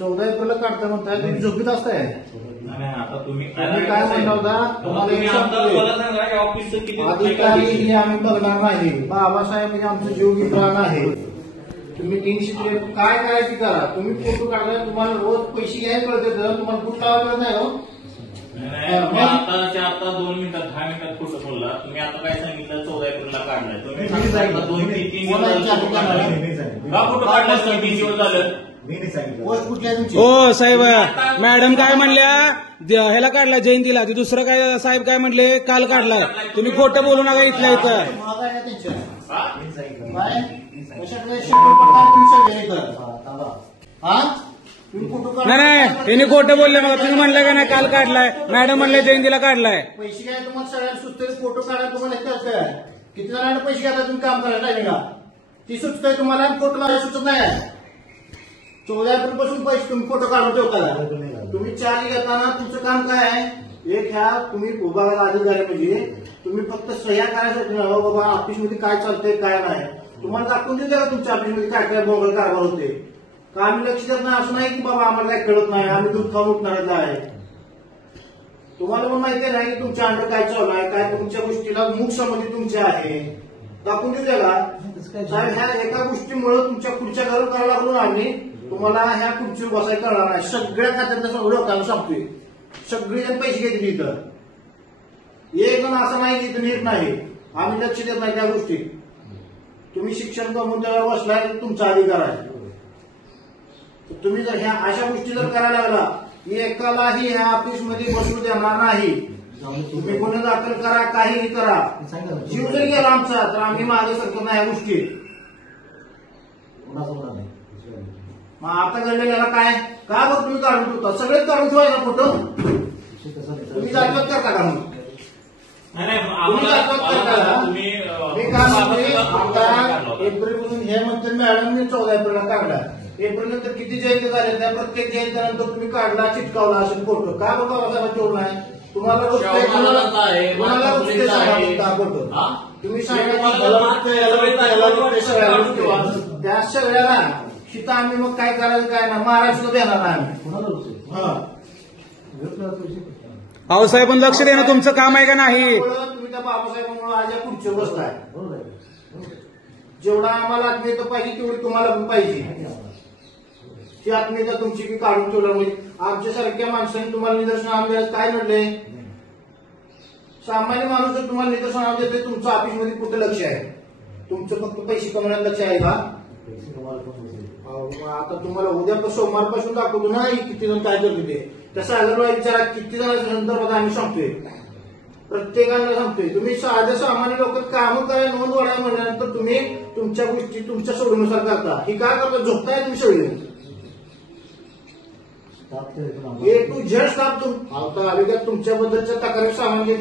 14 एप्रिलला काढता म्हणताय, तुम्ही झोपीत असताय. आता तुम्ही काय म्हणता होता, तुम्हाला अधिकारी हे आम्ही बघणार नाही. बाबासाहेब हे आमचं जीवगी प्राण आहे. तुम्ही 303 काय करायची करा. तुम्ही फोटो काढलाय, तुम्हाला रोज पैसे घ्यायला कळते, तुम्हाला कुठं लावा कळत नाही. हो आता 2 मिनिटात 10 मिनिटात फोटो बोलला तुम्ही. आता काय सांगितलं 14 एप्रिलला काढलाय तुम्ही. 2-3 फोटो काढला 3 दिवस झालं. हो साहेब, मॅडम काय म्हणल्या ह्याला काढला जयंतीला. ती दुसरं काय साहेब काय म्हणले काल काढलाय. तुम्ही खोटं बोलू नका इथल्या इथं. नाही त्यांनी खोटं बोलले. मग तुम्ही म्हणलं का नाही काल काढलाय. मॅडम म्हणले जयंतीला काढलाय. पैसे काय तुम्हाला सगळ्यांना सुचतोय फोटो काढायला. तुम्हाला कळतंय किती जणांना पैसे घ्यायला तुम्ही काम करायला का ती सुचतंय तुम्हाला. फोटो काढायला सुचत नाही. 14 एप्रिल पासून पैसे तुम्ही फोटो काढून ठेवता. तुम्ही चार्ज घेताना तुमचं काम काय आहे. एक ह्या तुम्ही विभागाला अधिकारी म्हणजे तुम्ही फक्त सह्या करायसाठी ना बाबा ऑफिसमध्ये काय चालतंय काय नाही तुम्हाला दाखवून देते का तुमच्या ऑफिसमध्ये काय काय बोंगळ कारभार होते का. आम्ही लक्ष देत नाही असं नाही की बाबा आम्हाला काय कळत नाही. आम्ही दूध खाऊन उठणारच आहे. तुम्हाला पण माहिती नाही की तुमच्या अंडर काय चालू आहे काय. तुमच्या गोष्टीला मूक संबंधी तुमच्या आहे दाखवून देऊ द्या. साहेब ह्या एका गोष्टीमुळे तुमच्या खुर्च्या घरून करायला लागलो आम्ही. तुम्हाला ह्या खुर्चीवर बसायला करणार नाही. सगळ्या खात्यातल्या सगळं लोकांना सांगतोय. सगळे जण पैसे घेतील इथं. एक जण असं नाही की इथं नीट नाही. आम्ही लक्ष देत नाही त्या गोष्टी. तुम्ही शिक्षण कमवून त्याला बसलाय तुमचा अधिकार आहे. तुम्ही जर ह्या अशा गोष्टी जर करायला लागला एकालाही ह्या ऑफिसमध्ये बसू देणार नाही. तुम्ही गुन्हे दाखल करा काहीही करा. जीव जर गेला आमचा तर आम्ही मागे सरकत नाही ह्या गोष्टी. मग आता घडलेल्याला काय का बरं तुम्ही काढून ठेवता. सगळेच काढून ठेवायचा फोटो. तुम्ही जागृत करता का. मग तुम्ही जागृत करता. मी काय म्हणते आता एप्रिलपासून हे म्हणते मॅडमने 14 एप्रिलला काढला. एप्रिल नंतर किती जयंती झाल्या त्या प्रत्येक जयंतीनंतर तुम्ही काढला चिटकावला असेल फोटो. का बघा बाबासाहेब ठेवला नाही. तुम्हाला फोटो तुम्ही सांगा त्या सगळ्याला तिथं आम्ही मग काय करायचं काय ना महाराष्ट्र देणार नाही आम्ही. अहो साहेब पण लक्ष देणं तुमचं काम आहे का नाही. तुम्ही त्या बाबासाहेबांमुळे आज या खुर्चीवर बसलाय. जेवढा आम्हाला आत्मीयता पाहिजे तेवढी तुम्हाला पण पाहिजे. ती आत्मीयता तुमची की काढून ठेवलं म्हणजे आमच्यासारख्या माणसांनी तुम्हाला निदर्शन आणलं काय म्हणले. सामान्य माणूस जर तुम्हाला निदर्शन आणून देते तुमचं ऑफिसमध्ये कुठे लक्ष आहे. तुमचं फक्त पैसे कमवण्यात लक्ष आहे का. आता तुम्हाला उद्या सोमवारपासून दाखवतो ना किती जण काय करतो ते. तसं अगरवाई विचारा किती जणांच्या संदर्भात आम्ही सांगतोय. प्रत्येकाला सांगतोय. तुम्ही साधे सामान्य लोक कामं करायला नोंद वाढायला म्हणल्यानंतर तुम्ही तुमच्या गोष्टी तुमच्या सोडीनुसार करता. ही काय करता झोपताय तुम्ही सगळे. A to Z स्टाफ तुमच्याबद्दलच्या तक्रारी सामान्य